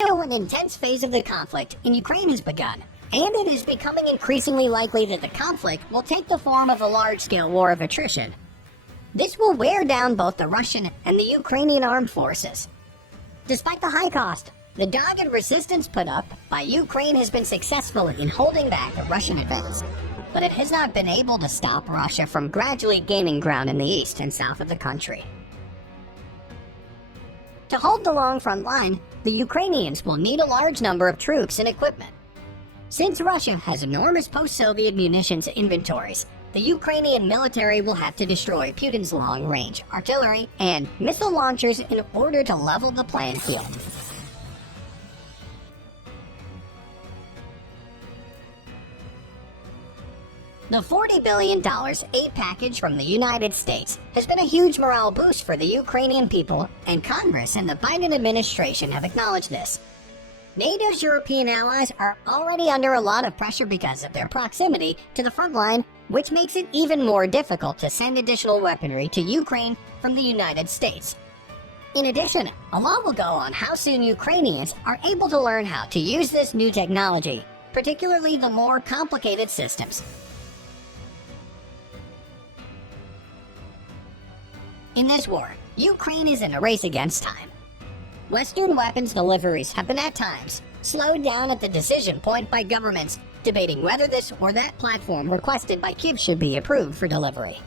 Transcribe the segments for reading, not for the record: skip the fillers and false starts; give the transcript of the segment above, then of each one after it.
An intense phase of the conflict in Ukraine has begun, and it is becoming increasingly likely that the conflict will take the form of a large-scale war of attrition. This will wear down both the Russian and the Ukrainian armed forces. Despite the high cost, the dogged resistance put up by Ukraine has been successful in holding back the Russian advance, but it has not been able to stop Russia from gradually gaining ground in the east and south of the country. To hold the long front line, the Ukrainians will need a large number of troops and equipment. Since Russia has enormous post-Soviet munitions inventories, the Ukrainian military will have to destroy Putin's long-range artillery and missile launchers in order to level the playing field. The $40 billion aid package from the United States has been a huge morale boost for the Ukrainian people, and Congress and the Biden administration have acknowledged this. NATO's European allies are already under a lot of pressure because of their proximity to the front line, which makes it even more difficult to send additional weaponry to Ukraine from the United States. In addition, a lot will go on how soon Ukrainians are able to learn how to use this new technology, particularly the more complicated systems. In this war, Ukraine is in a race against time. Western weapons deliveries have been at times slowed down at the decision point by governments debating whether this or that platform requested by Kyiv should be approved for delivery.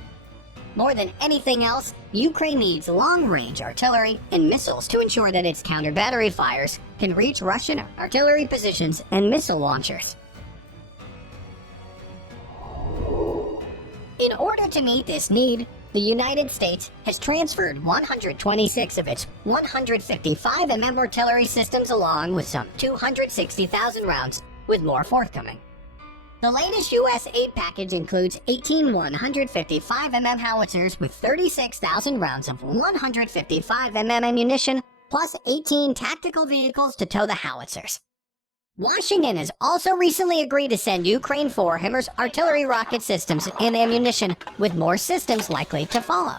More than anything else, Ukraine needs long-range artillery and missiles to ensure that its counter-battery fires can reach Russian artillery positions and missile launchers. In order to meet this need, the United States has transferred 126 of its 155mm artillery systems along with some 260,000 rounds, with more forthcoming. The latest U.S. aid package includes 18 155mm howitzers with 36,000 rounds of 155mm ammunition, plus 18 tactical vehicles to tow the howitzers. Washington has also recently agreed to send Ukraine 4 HIMARS artillery rocket systems and ammunition, with more systems likely to follow.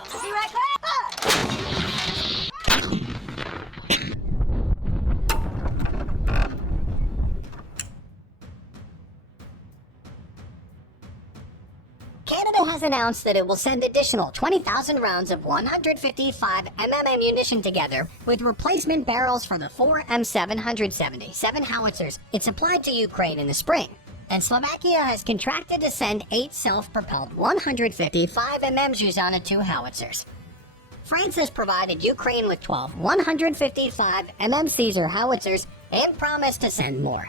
Canada has announced that it will send additional 20,000 rounds of 155mm ammunition together with replacement barrels for the 4 M777 howitzers it supplied to Ukraine in the spring. And Slovakia has contracted to send 8 self-propelled 155mm Zuzana 2 howitzers. France has provided Ukraine with 12 155mm Caesar howitzers and promised to send more.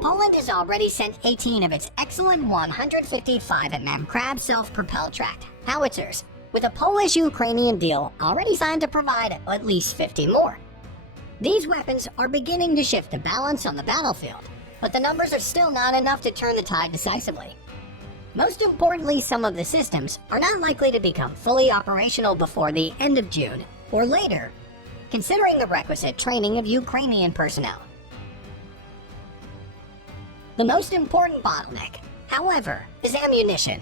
Poland has already sent 18 of its excellent 155mm Crab self-propelled tracked howitzers, with a Polish-Ukrainian deal already signed to provide at least 50 more. These weapons are beginning to shift the balance on the battlefield, but the numbers are still not enough to turn the tide decisively. Most importantly, some of the systems are not likely to become fully operational before the end of June or later, considering the requisite training of Ukrainian personnel. The most important bottleneck, however, is ammunition.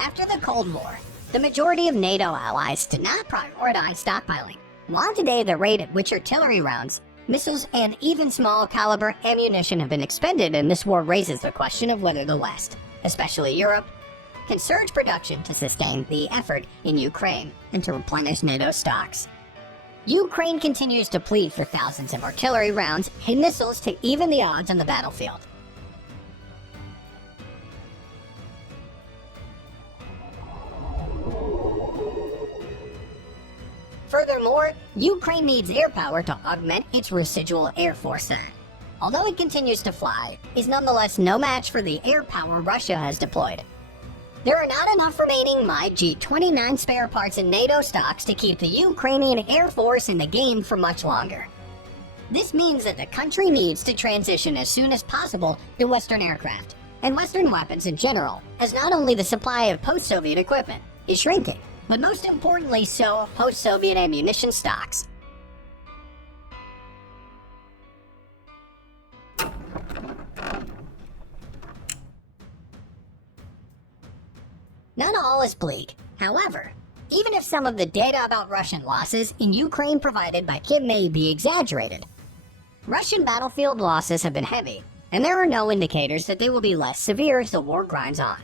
After the Cold War, the majority of NATO allies did not prioritize stockpiling, while today the rate at which artillery rounds, missiles, and even small caliber ammunition have been expended in this war raises the question of whether the West, especially Europe, can surge production to sustain the effort in Ukraine and to replenish NATO stocks. Ukraine continues to plead for thousands of artillery rounds and missiles to even the odds on the battlefield. Furthermore, Ukraine needs air power to augment its residual air force that, although it continues to fly, is nonetheless no match for the air power Russia has deployed. There are not enough remaining MiG-29 spare parts in NATO stocks to keep the Ukrainian Air Force in the game for much longer. This means that the country needs to transition as soon as possible to Western aircraft and Western weapons in general, as not only the supply of post-Soviet equipment is shrinking, but most importantly so post-Soviet ammunition stocks. Not all is bleak. However, even if some of the data about Russian losses in Ukraine provided by Kiev may be exaggerated, Russian battlefield losses have been heavy, and there are no indicators that they will be less severe as the war grinds on.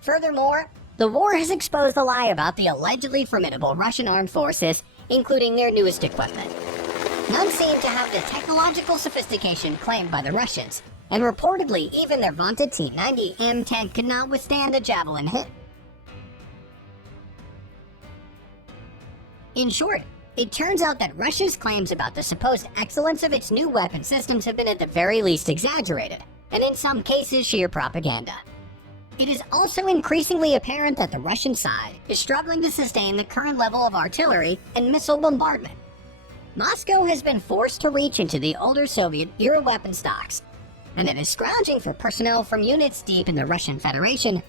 Furthermore, the war has exposed the lie about the allegedly formidable Russian armed forces, including their newest equipment. None seem to have the technological sophistication claimed by the Russians, and reportedly even their vaunted T-90M tank could not withstand a javelin hit. In short, it turns out that Russia's claims about the supposed excellence of its new weapon systems have been at the very least exaggerated, and in some cases sheer propaganda. It is also increasingly apparent that the Russian side is struggling to sustain the current level of artillery and missile bombardment. Moscow has been forced to reach into the older Soviet-era weapon stocks, and it is scrounging for personnel from units deep in the Russian Federation,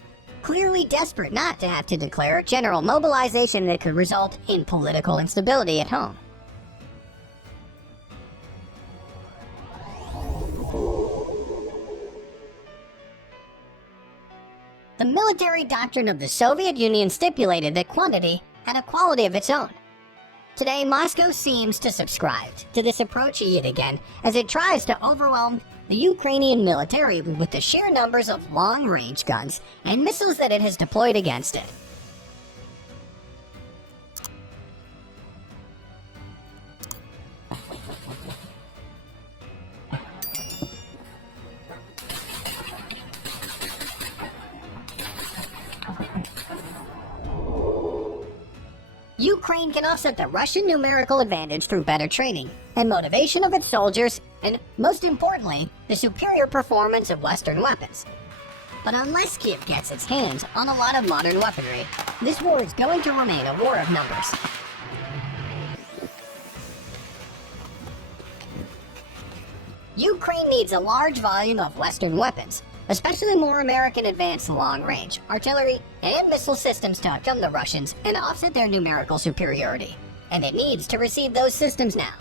clearly desperate not to have to declare general mobilization that could result in political instability at home. The military doctrine of the Soviet Union stipulated that quantity had a quality of its own. Today, Moscow seems to subscribe to this approach yet again as it tries to overwhelm the Ukrainian military with the sheer numbers of long-range guns and missiles that it has deployed against it. Ukraine can offset the Russian numerical advantage through better training and motivation of its soldiers, and most importantly, the superior performance of Western weapons. But unless Kiev gets its hands on a lot of modern weaponry, this war is going to remain a war of numbers. Ukraine needs a large volume of Western weapons, especially more American advanced long-range artillery and missile systems to outcome the Russians and offset their numerical superiority. And it needs to receive those systems now.